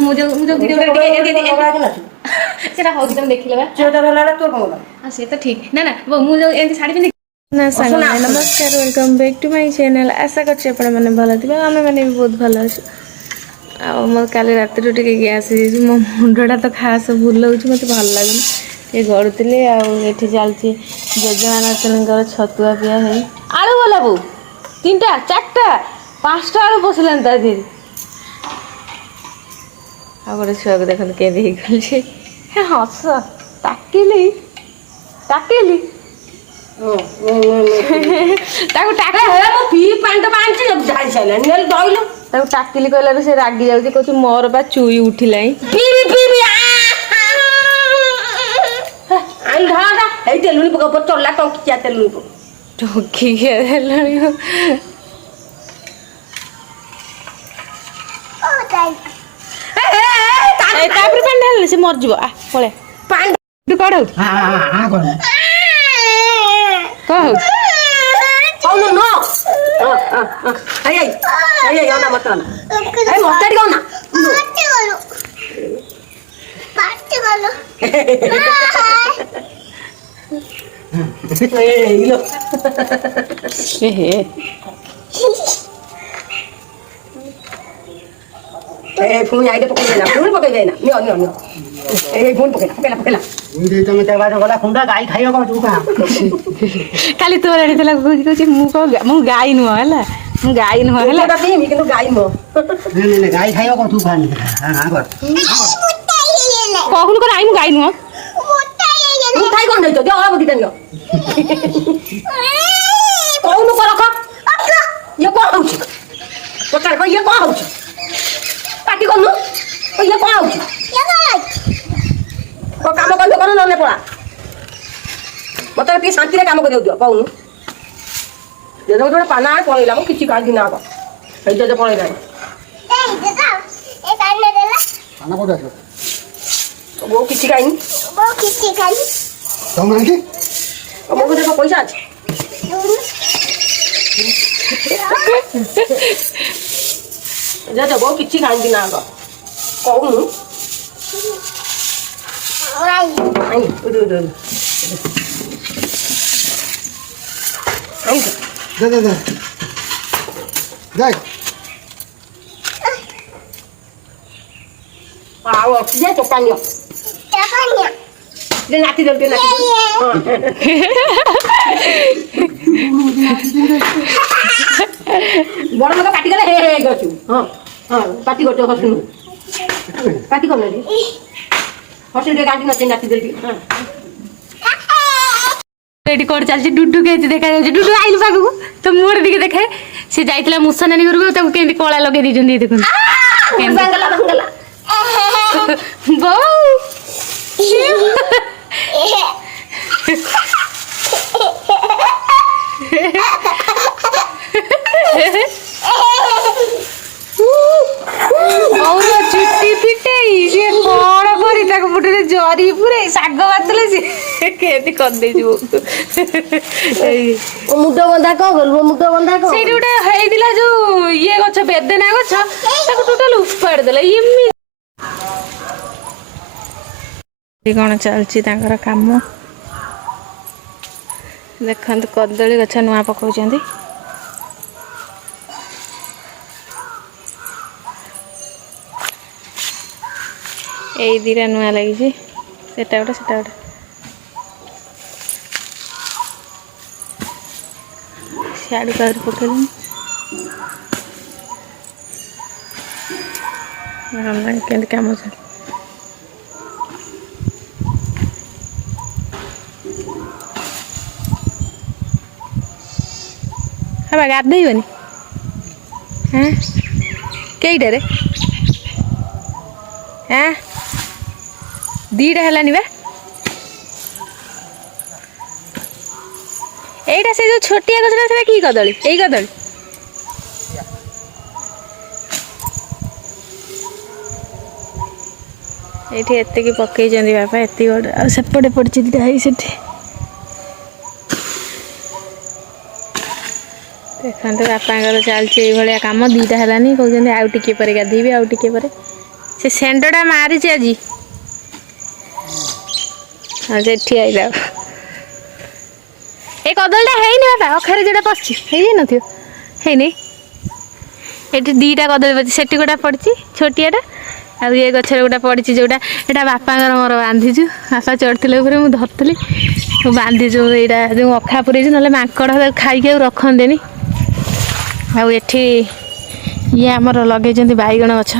मुझे वीडियो सेटा हो तुम देखिले बा सेटा रहला तोर कोन हां से तो ठीक ना ना वो मु एंती साड़ी पिन ना सांग नमस्कार welcome back to my channel आशा करछे आपण माने भलो थिबा आमे माने भी बहुत भलो अछि आ मो काली रात रो टिके गैस मो मुंडटा तो खास बुलाउछ मते भल लागुन ए गडुतले आ एठी चालची जजमान सनगर छतुआ पिया है आलू वाला बो तीनटा चारटा पांचटा आलू बसलन ता दी आ गोटे छुआ को देखन के देही गल छे हे हस ताकेली ताको टाका मो पी पांट पांच झाड़ी साइला नेल दइलो ताको टाकिली कहला से रागी जाउची कहू मोर बा चुई उठिलाई पी आई धारा ए तेलुनी पका पर चला टंकी क्या तेलुनी पका टंकी के हेलानी ओ ताई ए तापर पानी ढाल से मर जीव आ पळे पांड तू कड हो हां कोन कहो Oh no ay ona matana ay motari gona patti galo ilo phun ai de pakai na nio phun pakai la उदे तमे ते बात गला खुंडा गाई खाइयो को तू का खाली तोर एडी तला कहू मु गाई नु हला मु गाई नु हला तो भी किंतु गाई मो नहीं गाई खाइयो को तू खानी हां कर कहून कर आई मु गाई नु तू खाई कोन नहीं तो दे और बदी तनियो कहून को रख ये को होउछ पकार को ये को होउछ पाटी कोन ये को होउछ को काम कर कोन नने पड़ा मते ती शांति रे काम कर दियो कहून जे जो पाना पळेला मो किछि काज दिना को ए जे पळेला ए दादा ए काने देला खाना को जासो वो किछि खाई तो मांगी मो को देखो पैसा আছে जे वो किछि खाई दिना को कहून आई उदु आई दे जाय आओ जे तो पानियो दे नाती दे बड़ लोग काटी गले हे गछु हां हां पाटी गटो हसनु पाटी कोन रे हसनु दे गांडी नते नाती दे हां रेडी कर चलची डुडू के देखा जाउची डुडू आइल पागु तो मोर दिके देखे से जाइतला मुसा नानी घर को ताको केंदी कोळा लगे दी जंदी देखुन बंगला बो और चुट्टी पिटे ये कोण करी ताको मुटरे जरी पुरे साग बातले से केती कर दे जो ओ मुद्दा बंधा को गल वो मुद्दा बंधा को सेठी उठे हेई दिला जो ये गछ बेदना गछ ताको टोटल उपाड़ देला इमी कौन चलची तांकर काम देखंत कदली गछ नुआ पकाउछंती एई दिरा नुआ लागि छी सेटा गोटे सियाड़ू का पकेलुन केंद्र काम छ हवा गाधई बनी हाँ कईटा रे हाँ दीटा है बा एटा से जो छोटिया गछटा से की कदली एई कदली एठी एते की पकई जंदी बापा एते गोड आ सेपटे पड़ची दिटा है सेठी ଦେଖନ୍ତୁ ବାପାଙ୍କର ଚାଲିଛି ଏଇଭଳିଆ କାମ। 2ଟା ହେଲାନି କହୁଛନ୍ତି ଆଉ ଟିକେ ପରେ ଗାଧେଇବି ଆଉ ଟିକେ ପରେ। ସେ ସେଣ୍ଡଟା ମାରିଛି ଆଜି। ହଁ ସେ ଠିଆ ହେଇଯାଉ। ଏ କଦଳୀଟା ହେଇନି ବାପା, ଅଖାରେ ଯୋଉଟା ପଶିଛି ହେଇଯାଇନଥିବ, ହେଇନି। ଏଠି 2ଟା କଦଳୀ ପଡ଼ିଛି, ସେଠି ଗୋଟେ ପଡ଼ିଛି ଛୋଟିଆଟା, ଆଉ ଏ ଗଛରେ ଗୋଟେ ପଡ଼ିଛି ଯୋଉଟା, ଏଇଟା ବାପାଙ୍କର ମୋର ବାନ୍ଧିଛୁ। ବାପା ଚଢ଼ିଥିଲେ ଉପରେ ମୁଁ ଧରିଥିଲି, ମୁଁ ବାନ୍ଧିଛୁ ଏଇଟା ଯେଉଁ ଅଖା ପୁରେଇଛୁ, ନହେଲେ ମାଙ୍କଡ଼ ଖାଇକି ଆଉ ରଖନ୍ତେନି। ଆଉ ଏଠି ଇଏ ଆମର ଲଗେଇଛନ୍ତି ବାଇଗଣ ଗଛ,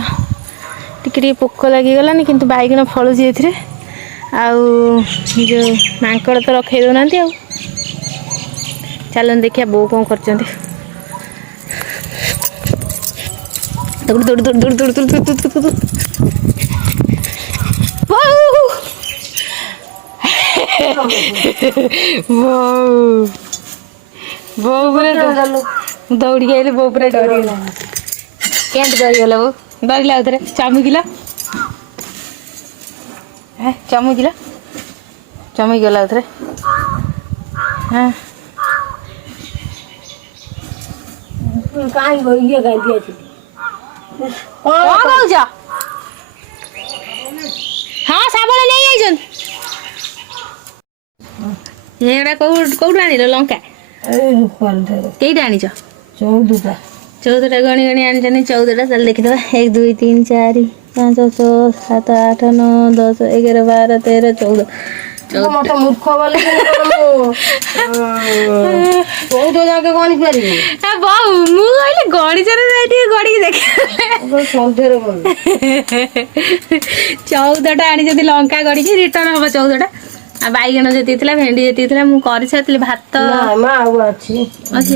ଟିକେ ଟିକେ ପୋକ ଲାଗିଗଲାନି କିନ୍ତୁ ବାଇଗଣ ଫଳୁଛି ଏଥିରେ। ଆଉ ଯେଉଁ ମାଙ୍କଡ଼ ତ ରଖେଇ ଦେଉନାହାନ୍ତି ଆଉ। ଚାଲନ୍ତୁ ଦେଖିବା ବୋଉ କ'ଣ କରୁଛନ୍ତି। ଦୌଡ଼ ଦୌଡ଼ ଦୌଡ଼ ଦୌଡ଼ ଦୌଡ଼ ଦୌଡ଼ ଦୌଡ଼ ଦୌଡ଼ ଦୌଡ଼। ବୋଉ ପୁରା ଦୌଡ଼ିକି ଆଇଲେ, ବୋଉ ପୁରା ଡରିଗଲା। କେମିତି ଡରିଗଲା ବୋଉ? ଡରିଲା ଆଉଥରେ ଚମକିଲା, ଚମକିଲା, ଚମକିଗଲା ଆଉଥରେ। ହଁ କାହିଁ ଇଏ ଗାଈ ଦିଆଛି କ'ଣ କହୁଛ? ହଁ ଶାବଳ ନେଇ ଯାଇଛନ୍ତି। ଏଗୁଡ଼ା କୋଉଠୁ ଆଣିଲ ଲଙ୍କା? କେଇଟା ଆଣିଛ? 14ଟା। 14ଟା ଗଣି ଗଣି ଆଣିଛନ୍ତି। 14ଟା ତାହେଲେ ଦେଖିଦେବା। 1 2 3 4 5 6 7 8 9 10 11 12 13 14। ମତେ ମୂର୍ଖ ବୋଲି 14 ଯାକେ ଗଣି ପାରିବୁ? ବୋଉ ମୁଁ କହିଲି ଗଣିଚରେ ଟିକେ ଗଣିକି ଦେଖ। 14ଟା ଆଣିଛନ୍ତି ଲଙ୍କା ଗଡ଼ିକି, ରିଟର୍ନ ହବ 14ଟା। ଆଉ ବାଇଗଣ ଯେତିକି ଥିଲା, ଭେଣ୍ଡି ଯେତିକି ଥିଲା ମୁଁ କରିସାରିଥିଲି ଭାତ। ଆଉ ଅଛି ଅଛି।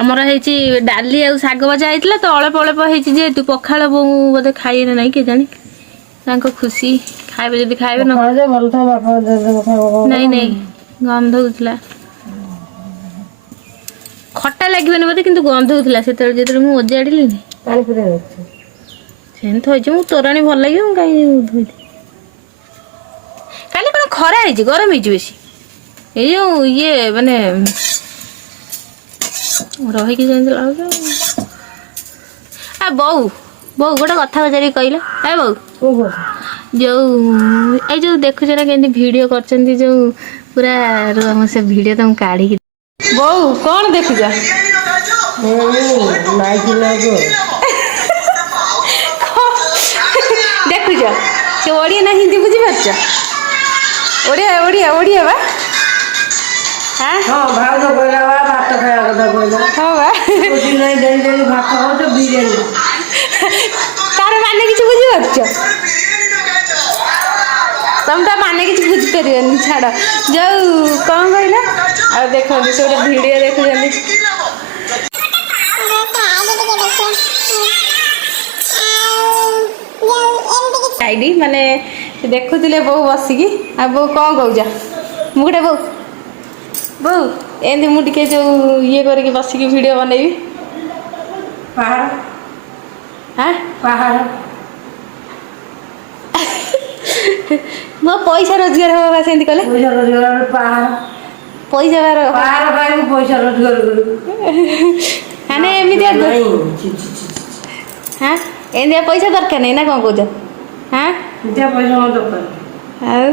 ଆମର ହେଇଛି ଡାଲି ଆଉ ଶାଗ ଭଜା ହେଇଥିଲା ତ, ଅଳ୍ପ ଅଳ୍ପ ହେଇଛି ଯେହେତୁ ପଖାଳ ବୋଉ ବୋଧେ ଖାଇବେ ନାହିଁ କେଜାଣି, ତାଙ୍କ ଖୁସି, ଖାଇବେ ଯଦି ଖାଇବେ। ନାଇଁ ନାଇଁ ଗନ୍ଧ ହଉଥିଲା, ଖଟା ଲାଗିବନି ବୋଧେ କିନ୍ତୁ ଗନ୍ଧ ହଉଥିଲା ସେତେବେଳେ ଯେତେବେଳେ ମୁଁ ଓଜାଡ଼ିଲିନି। ସେମିତି ହେଇଛି, ମୁଁ ତୋରାଣି ଭଲ ଲାଗିବ ମୁଁ କାହିଁକି ଧୋଇଲି। କାଲି କ'ଣ ଖରା ହେଇଛି, ଗରମ ହେଇଛି ବେଶୀ। ଏଇ ଯେଉଁ ଇଏ ମାନେ ରହିକି ଯେମିତି ଲାଗୁଛି। ବୋଉ ବୋଉ ଗୋଟେ କଥା ପଚାରିକି କହିଲ। ବୋଉ ଯୋଉ ଏଇ ଯୋଉ ଦେଖୁଛ ନା କେମିତି ଭିଡ଼ିଓ କରିଛନ୍ତି, ଯୋଉ ପୁରା ସେ ଭିଡ଼ିଓ ତ ମୁଁ କାଢ଼ିକି। ବୋଉ କ'ଣ ଦେଖୁଛ? ଦେଖୁଛ ସେ ଓଡ଼ିଆ ନା ହିନ୍ଦୀ ବୁଝିପାରୁଛ? ଓଡ଼ିଆ ଓଡ଼ିଆ ଓଡ଼ିଆ ବା। ଭାଉଜ କହିଲା ବା ଭାତ ଖାଇବା କଥା କହିଲା। ହଁ ବା। ଭାତ ଖାଉଛ ବିରିୟାନୀ। ତାର ମାନେ କିଛି ବୁଝିପାରୁଛ? ତମେ ତା ମାନେ କିଛି ବୁଝିପାରିବନି, ଛାଡ଼। ଯୋଉ କ'ଣ କହିଲା, ଆଉ ଦେଖନ୍ତୁ ସେ ଗୋଟେ ଭିଡ଼ିଓ ଦେଖୁଛନ୍ତି। ଆଇଡି ମାନେ ଦେଖୁଥିଲେ ବୋଉ ବସିକି। ଆଉ ବୋଉ କ'ଣ କହୁଛ? ମୁଁ ଗୋଟେ ବୋଉ ଏମିତି ମୁଁ ଟିକେ ଯୋଉ ଇଏ କରିକି ବସିକି ଭିଡ଼ିଓ ବନେଇବି। ପାହାଡ଼ ମୋ ପଇସା ରୋଜଗାର ହବ ବା ସେମିତି କଲେ। ପଇସା ରୋଜଗାର ପଇସା ପାହାଡ଼ ପାଇବୁ, ପଇସା ରୋଜଗାର କରିବୁ। ମାନେ ଏମିତିଆ ଏମିତିଆ ପଇସା ଦରକାର ନାହିଁ ନା କ'ଣ କହୁଛ? ପଇସା ଦରକାର। ଆଉ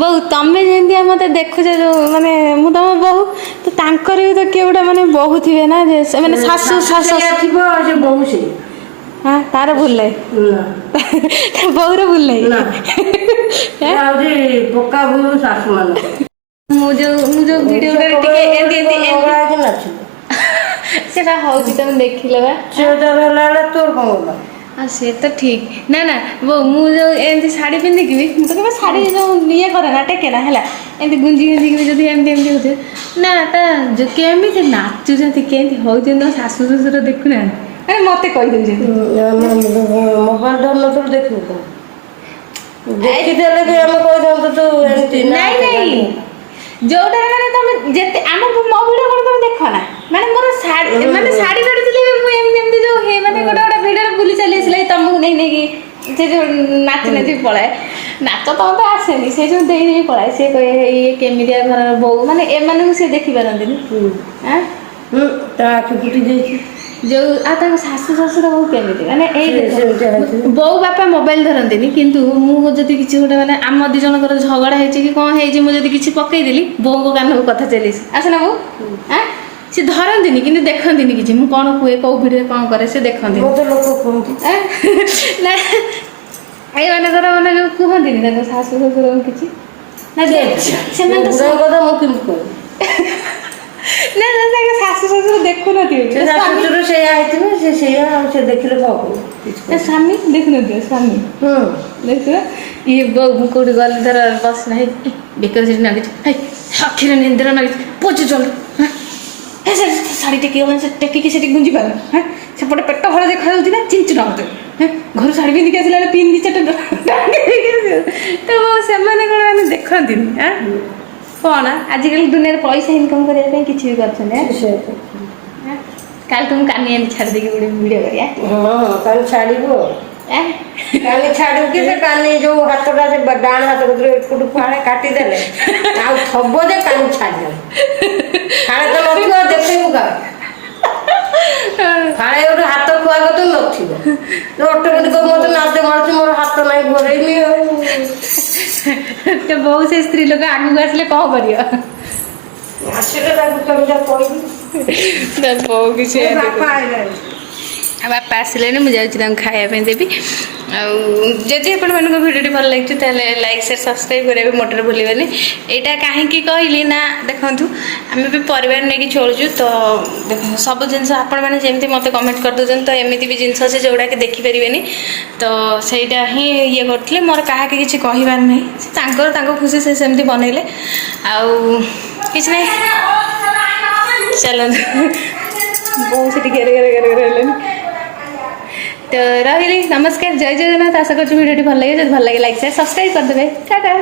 ବୋଉ ତମେ ଯେମିତିଆ ମୋତେ ଦେଖୁଛ, ଯୋଉ ମାନେ ମୁଁ ତମ ବୋହୁ, ତ ତାଙ୍କର ବି ତ କିଏ ଗୋଟେ ମାନେ ବୋହୁ ଥିବେ ନା, ଯେ ସେମାନେ ଶାଶୁ ଥିବ ସେ ବୋହୁ ସେ। ତାର ଭୁଲ ନାହିଁ, ତା ବୋଉର ଭୁଲ ନାହିଁ। ପକ୍କା ବୋହୁ ଶାଶୁ ମାନେ। ମୁଁ ଯୋଉ ଭିଡ଼ିଓରେ ଟିକେ ଏମିତି ସେଟା ହଉଛି, ତମେ ଦେଖିଲେ ବା। ତୋର କ'ଣ ହେଲା? ଆଉ ସେ ତ ଠିକ୍ ନା ନା ବୋଉ, ମୁଁ ଯୋଉ ଏମିତି ଶାଢ଼ୀ ପିନ୍ଧିକି ବି, ମୁଁ ତ କେବେ ଶାଢ଼ୀ ଯୋଉ ଇଏ କରେ ନା, ଟେକେ ନା ହେଲା, ଏମିତି ଗୁଞ୍ଜି ଗୁଞ୍ଜିକି ଯଦି ଏମିତି ହଉଥିବେ ନା, ତା ଯୋଉ କେମିତି ନାଚୁଛନ୍ତି, କେମିତି ହଉଛନ୍ତି, ତମ ଶାଶୁ ଶ୍ୱଶୁର ଦେଖୁନାହାନ୍ତି, ଆରେ ମତେ କହିଦେଉଛନ୍ତି। ମୋବାଇଲ ଧରିନଥିଲୁ ଦେଖିବୁ କ'ଣ? ଦେଖିଦେଲେ କି ଆମେ କହିଥାନ୍ତୁ ତୁ ଏମିତି। ନାଇଁ ନାଇଁ, ଯୋଉଟା ମାନେ ତମେ ଯେତେ ଆମ ମୋ ଭିଡ଼ିଓ କ'ଣ ତମେ ଦେଖ ନା, ମାନେ ମୋର ଶାଢ଼ୀ ମାନେ ଶାଢ଼ୀ ଧରିଥିଲେ ମୁଁ ଏମିତି ଯୋଉ ମାନେ ଗୋଟେ ଭିଡ଼ିଓରେ ବୁଲି ଚାଲି ଆସିଲା ତମକୁ ନେଇକି ସେ ଯୋଉ ନାଚି ନାଚି ପଳାଏ। ନାଚ ତମେ ତ ଆସେନି, ସେ ଯୋଉ ଦେଇ ପଳାଏ, ସେ କହେ ଇଏ କେମିତିଆ ଘରର ବୋଉ, ମାନେ ଏମାନଙ୍କୁ ସେ ଦେଖିପାରନ୍ତିନି। ତା ଆଖି ଫୁଟି ଯାଇଛି। ଯୋଉ ଆଉ ତାଙ୍କ ଶାଶୁ ଶ୍ୱଶୁର ବୋଉ କେମିତି ମାନେ ଏଇ ସେ- ସେମିତିଆ ହେଇଥିବ। ବୋଉ ବାପା ମୋବାଇଲ ଧରନ୍ତିନି କିନ୍ତୁ ମୁଁ ଯଦି କିଛି ଗୋଟେ ମାନେ ଆମ ଦି ଜଣଙ୍କର ଝଗଡ଼ା ହେଇଛି କି କଣ ହେଇଛି ମୁଁ ଯଦି କିଛି ପକେଇଦେଲି ବୋଉଙ୍କ କାନକୁ କଥା ଚାଲିଛି ଆସନା ବୋଉ ଆଁ ସେ ଧରନ୍ତିନି କିନ୍ତୁ ଦେଖନ୍ତିନି କିଛି ମୁଁ କଣ କୁହେ କୋଉ ଭିଡ଼ିଓ କଣ କରେ ସେ ଦେଖନ୍ତିନି ବହୁତ ଲୋକ କୁହନ୍ତି ଆଁ? ନା ଏଇମାନଙ୍କର ମାନେ ଯୋଉ କୁହନ୍ତିନି ତାଙ୍କ ଶାଶୁ ଶ୍ୱଶୁର କିଛି ନା ସେମାନେ ତ ବୁଢ଼ା କଥା ମୁଁ କେମିତି କହିବି? ନା ନା ତାଙ୍କ ଶାଶୁ ଶ୍ୱଶୁର ଦେଖୁନଥିବେ ସେ ଶାଶୁର ସେଇଆ ହେଇଥିବ ସେ ସେଇଆ ଆଉ ସେ ଦେଖିଲେ କଣ କରିବ? ତା ସ୍ୱାମୀ ଦେଖୁନଥିବ ସ୍ୱାମୀ ଦେଖିବ ଇଏ ବୋଉ ମୁଁ କୋଉଠି ଗଲି ଧର ବସିନା ହେଇ ବେକରେ ସେଠି ନାଗିଛି ହେଇ ଅକ୍ଷୀର ନିନ୍ଦିର ନାଗିଛି ପୋଛୁ ଚଲ ହେ ସେ ଶାଢ଼ୀ ଟେକି ଗଲାଣି ସେ ଟେକିକି ସେଠି ଗୁଞ୍ଜି ପାରୁନ ହଁ ସେପଟେ ପେଟ ହଳ ଦେଖାଯାଉଛି ନା ଚିଞ୍ଚୁ ନ ମତେ ଘରୁ ଶାଢ଼ୀ ପିନ୍ଧିକି ଆସିଲା ବେଳେ ପିନ୍ଧି ଚାରିଟା ତ ସେମାନେ କ'ଣ ମାନେ ଦେଖନ୍ତିନି ଆଁ କ'ଣ ଆଜିକାଲି ଦୁନିଆରେ ପଇସା ଇନକମ୍ କରିବା ପାଇଁ କିଛି ବି କରୁଛନ୍ତି ଆଁ କାଲି ତୁମକୁ କାନି ଆଣି ଛାଡ଼ିଦେଇକି ଗୋଟେ ଭିଡ଼ିଓ କରିବା ହଁ କାଲି ଛାଡ଼ିବୁ ଆଉ ଆଁ କାଲି ଛାଡ଼ିବୁ କି ସେ କାନି ଯୋଉ ହାତଟା ସେ ଡାଣ ହାତ ଭିତରେ ଏପଟୁ ଫାଳେ କାଟିଦେଲେ ଆଉ ଥବ ଯେ କାନି ଛାଡ଼ିଦେଲେ ଫାଳେ ତ ନଥିବ ଦେଖେଇବୁ କାହା ଫାଳେ ଗୋଟେ ହାତ ଖୁଆ କଥା ନଥିବ ଅଟୋମେଟିକ ମତେ ନାଚ ମାରୁଛି ମୋର ହାତ ନାହିଁ ଘୋରେଇନି ଆଉ ତ ବୋଉ ସେ ସ୍ତ୍ରୀ ଲୋକ ଆଗକୁ ଆସିଲେ କ'ଣ କରିବ ଆସିଲେ ତାକୁ କେମିତି କହିବି ତା ବୋଉ କିଛି ବାପା ଆଇଲାଣି ଆଉ ବାପା ଆସିଲେଣି ମୁଁ ଯାଉଛି ତାଙ୍କୁ ଖାଇବା ପାଇଁ ଦେବି ଆଉ ଯଦି ଆପଣମାନଙ୍କ ଭିଡ଼ିଓଟି ଭଲ ଲାଗିଛି ତାହେଲେ ଲାଇକ୍ ସେୟାର ସବସ୍କ୍ରାଇବ୍ କରିବା ବି ମୋଟରେ ଭୁଲିବେନି ଏଇଟା କାହିଁକି କହିଲି ନା ଦେଖନ୍ତୁ ଆମେ ବି ପରିବାର ନେଇକି ଚଳୁଛୁ ତ ଦେଖନ୍ତୁ ସବୁ ଜିନିଷ ଆପଣମାନେ ଯେମିତି ମୋତେ କମେଣ୍ଟ କରିଦେଉଛନ୍ତି ତ ଏମିତି ବି ଜିନିଷ ଅଛି ଯେଉଁଗୁଡ଼ାକି ଦେଖିପାରିବେନି ତ ସେଇଟା ହିଁ ଇଏ କରୁଥିଲେ ମୋର କାହାକୁ କିଛି କହିବାର ନାହିଁ ସେ ତାଙ୍କର ତାଙ୍କ ଖୁସି ସେ ସେମିତି ବନେଇଲେ ଆଉ କିଛି ନାହିଁ ଚାଲନ୍ତୁ ବୋଉ ସେଠି ଘେରେ ହେଲେନି तो रही नमस्कार जय जगन्नाथ आशा कर भिडियो भल लगे जब भल लगे लाइक शेयर सब्सक्राइब करदे टाटा।